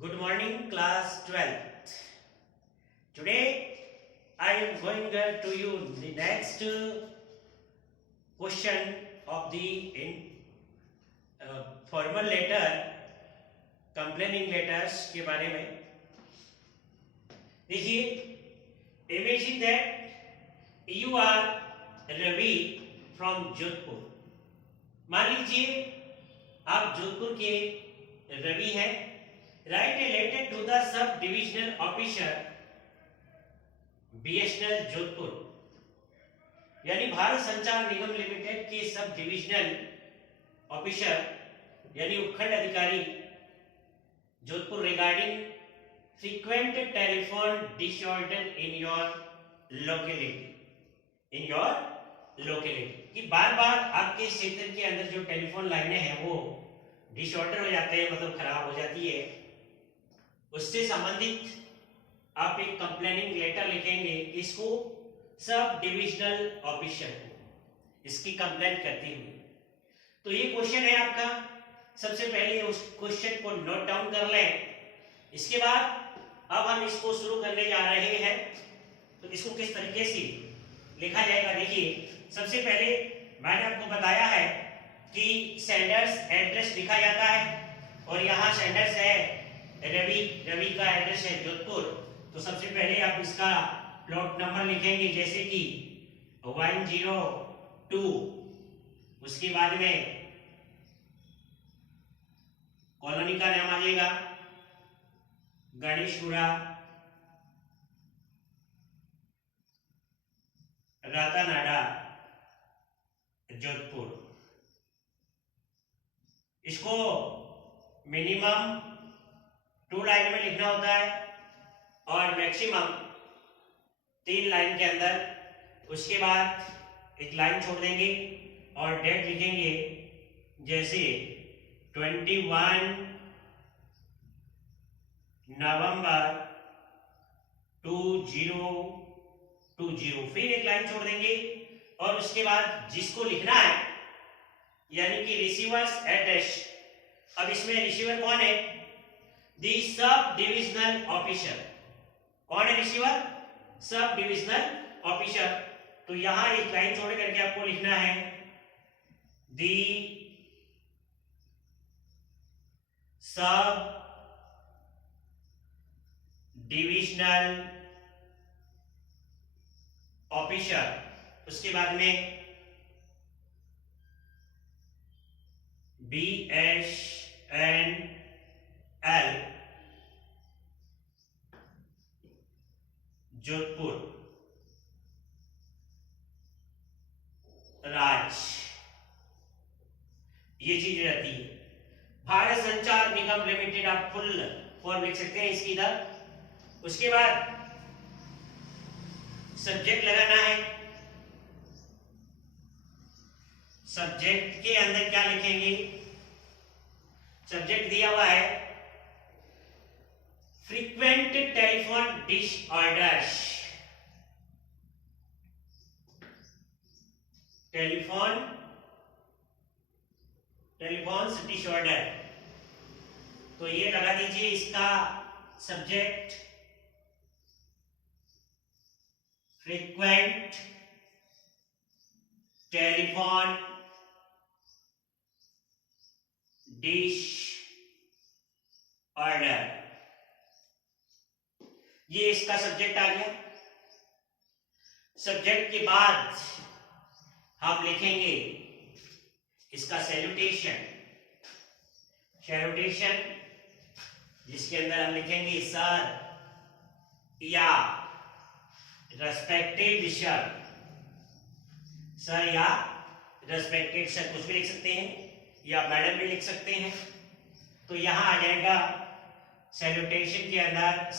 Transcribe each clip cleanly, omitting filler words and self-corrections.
Good morning, class 12th. Today I am going to you the next question of the formal letter, complaining letters के बारे में. देखिए, imagine that you are Ravi from Jodhpur. मान लीजिए आप जोधपुर के रवि हैं. Write a letter to the sub divisional officer BSNL Jodhpur, यानी भारत संचार निगम लिमिटेड के सब डिविजनल ऑफिसर यानी उपखंड अधिकारी Jodhpur regarding frequent telephone disorder in your locality कि बार बार आपके क्षेत्र के अंदर जो टेलीफोन लाइनें हैं वो डिसऑर्डर हो जाते हैं, मतलब खराब हो जाती है. उससे संबंधित आप एक कंप्लेनिंग लेटर लिखेंगे इसको सब डिविजनल ऑफिसर को, इसकी कंप्लेन करते हुए. तो ये क्वेश्चन है आपका. सबसे पहले उस क्वेश्चन को नोट डाउन कर लें. इसके बाद अब हम इसको शुरू करने जा रहे हैं. तो इसको किस तरीके से लिखा जाएगा, देखिए. सबसे पहले मैंने आपको बताया है कि सेंडर्स एड्रेस लिखा जाता है और यहाँ सेंडर्स है रवि का एड्रेस है जोधपुर. तो सबसे पहले आप इसका प्लॉट नंबर लिखेंगे जैसे कि 102. उसके बाद में कॉलोनी का नाम आ जाएगा गणेशपुरा, रातानाडा, जोधपुर. इसको मिनिमम 2 लाइन में लिखना होता है और मैक्सिमम 3 लाइन के अंदर. उसके बाद एक लाइन छोड़ देंगे और डेट लिखेंगे जैसे 21 नवंबर 2020. फिर एक लाइन छोड़ देंगे और उसके बाद जिसको लिखना है यानी कि रिसीवर्स एड्रेस. अब इसमें रिसीवर कौन है? दी सब डिविजनल ऑफिसर. कौन है रिसीवर? Sub divisional officer. तो यहां एक लाइन छोड़ करके आपको लिखना है दी सब डिविजनल ऑफिसर. उसके बाद में BSNL जोधपुर राज्य. ये चीज रहती है. भारत संचार निगम लिमिटेड आप फुल फॉर्म लिख सकते हैं इसकी इधर. उसके बाद सब्जेक्ट लगाना है. सब्जेक्ट के अंदर क्या लिखेंगे? सब्जेक्ट दिया हुआ है frequent telephone disorders. Telephone disorder. तो ये लगा दीजिए इसका सब्जेक्ट फ्रीक्वेंट टेलीफोन डिसऑर्डर. ये इसका सब्जेक्ट आ गया. सब्जेक्ट के बाद हम लिखेंगे इसका सैल्यूटेशन. जिसके अंदर हम लिखेंगे सर या रेस्पेक्टेड सर. सर या रेस्पेक्टेड सर कुछ भी लिख सकते हैं या मैडम भी लिख सकते हैं. तो यहां आ जाएगा सैल्यूटेशन के अंदर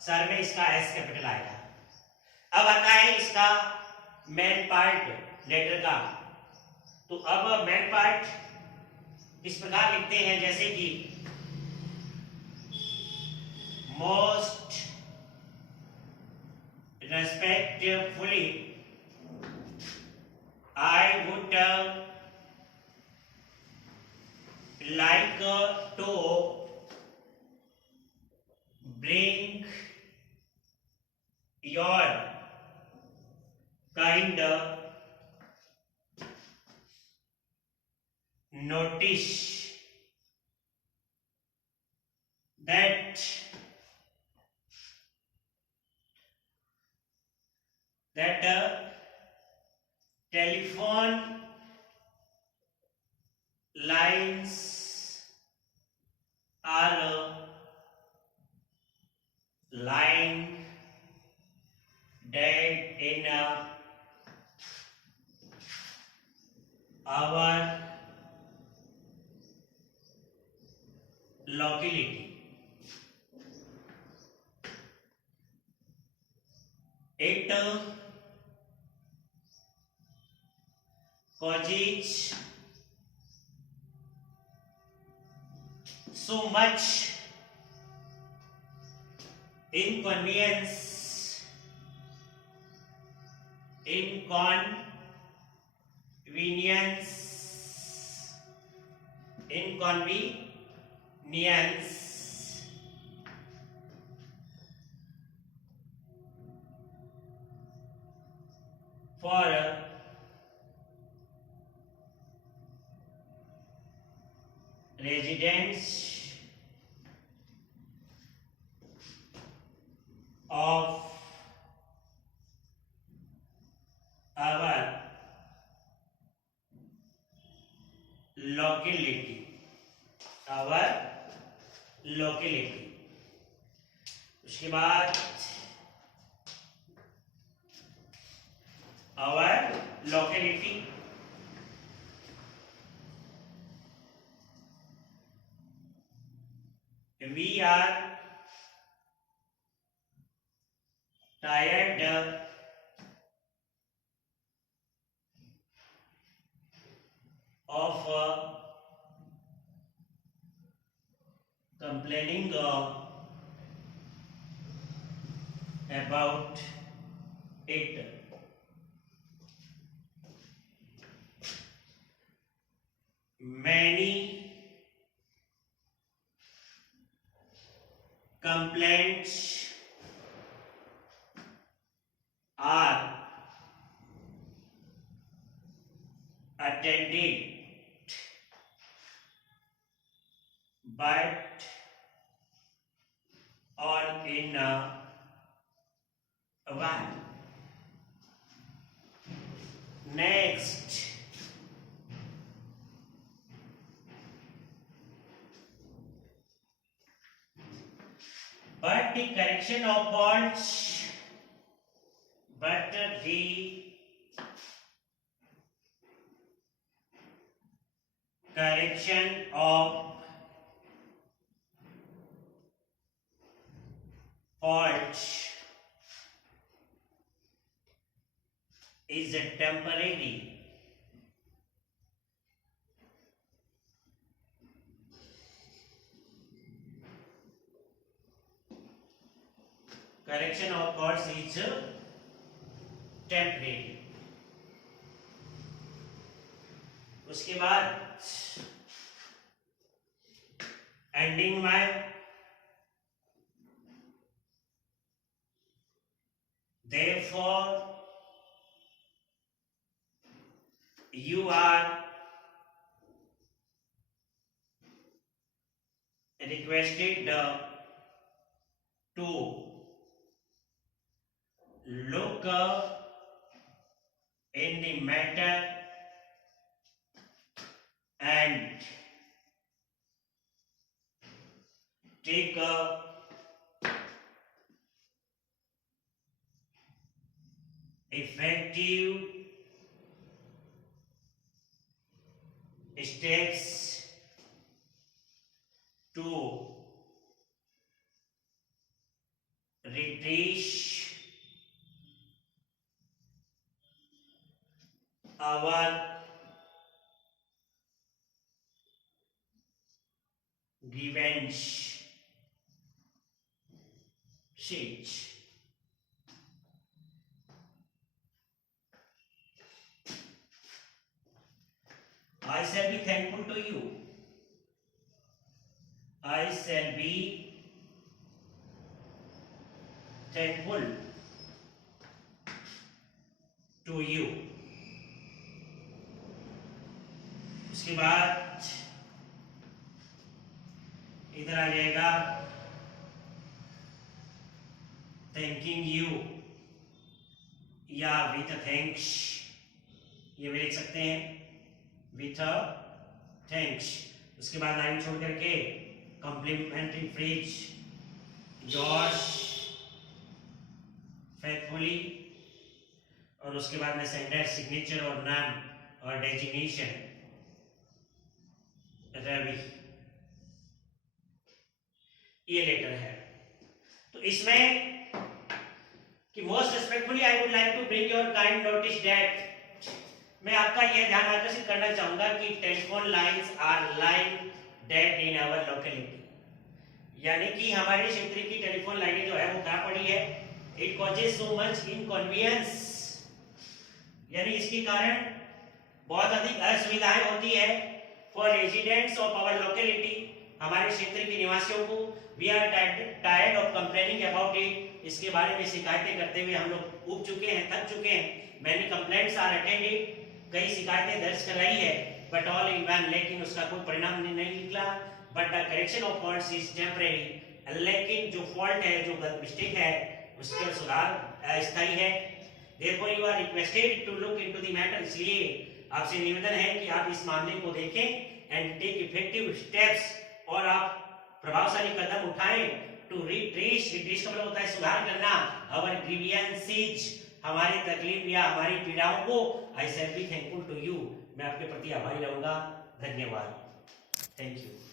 सर में इसका एस कैपिटल आएगा. अब आता है इसका मेन पार्ट लेटर का. तो अब मेन पार्ट इस प्रकार लिखते हैं जैसे कि most respectfully I would like to bring your kind notice that telephone lines are lying dead in our locality. It causes so much inconvenience, inconvenience for residents of our locality, उसके बाद our locality we are tired of complaining about it. Many complaints are attended, but all in a while. Next, but the correction of faults, but the correction of faults is temporary. Correction of faults is temporary. उसके बाद ending में therefore you are requested to look in the matter and take effective steps to reduce our grievance sheets. I shall be thankful to you. I shall be thankful to you. उसके बाद इधर आ जाएगा thanking you या with thanks, ये भी लिख सकते हैं विथ थैंक्स। उसके बाद लाइन छोड़ करके कॉम्प्लीमेंट्री फ्रेज योर्स फेथफुली, और उसके बाद में सेंडर सिग्नेचर और नाम और डेजिग्नेशन रवि, ये लेटर है। तो इसमें कि most respectfully I would like to bring your kind notice that, मैं आपका यह ध्यान आकर्षित करना चाहूंगा कि telephone lines are line dead in our locality, यानी कि हमारे क्षेत्र की टेलीफोन लाइनें जो है वो क्या पड़ी है, it causes so much inconvenience, यानी इसके कारण बहुत अधिक असुविधाएं होती है for residents of our locality, हमारे क्षेत्र के निवासियों को। We are tired of complaining about it, इसके बारे में शिकायतें करते हुए हम लोग ऊब चुके हैं, थक चुके हैं। मैनी कंप्लेंट्स आर अटेंडेड, कई शिकायतें दर्ज कराई है, बट ऑल इन वैन, लेकिन उसका कोई परिणाम नहीं निकला। But the correction of faults is temporary, लेकिन जो फॉल्ट है, जो मिस्टेक है, उसका सुधार अस्थायी है। Therefore you are requested to look into the matter, इसलिए आपसे निवेदन है कि आप इस मामले को देखें and take effective steps, और आप प्रभावशाली कदम उठाएं to redress, redress का मतलब होता है सुधार करना, our grievances, हमारी तकलीफ या हमारी पीड़ाओं को। I shall be thankful to you, मैं आपके प्रति आभारी रहूंगा। धन्यवाद, थैंक यू।